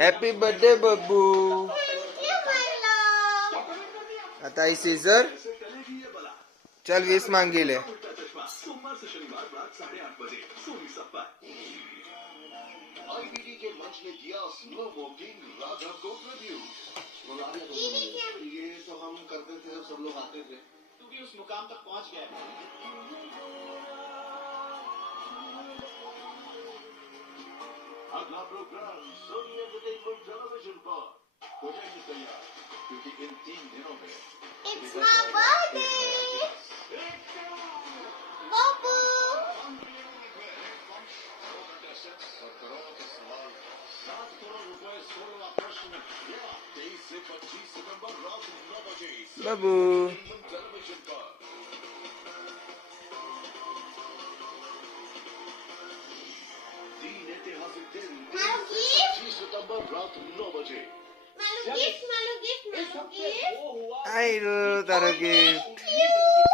Happy birthday બબ્બુ. આ તારી સીઝર. चल 20 मांगी ले. आईबीडी के मंच ने दिया स्लो वॉकिंग राघव को रिव्यू. ये तो हम करते थे जब सब लोग आते थे. तू भी उस मुकाम तक पहुंच गया है. अगला प्रोग्राम सोनी एंटरटेनमेंट टेलीविजन पर हो जाएगी तैयार, क्योंकि इन 3 दिनों में It's my birthday! Babu! और करोड़ों के सवाल. 7 करोड़ रुपए 16वां प्रश्न. 23 से 25 सितंबर रात 9 बजे बब्बू. टेलीविजन पर. तीन ऐतिहासिक दिन Malu gift? 25 सितंबर रात 9 बजे. Malu gift, Malu gift, Malu gift. આઈ તારો gift. Cute!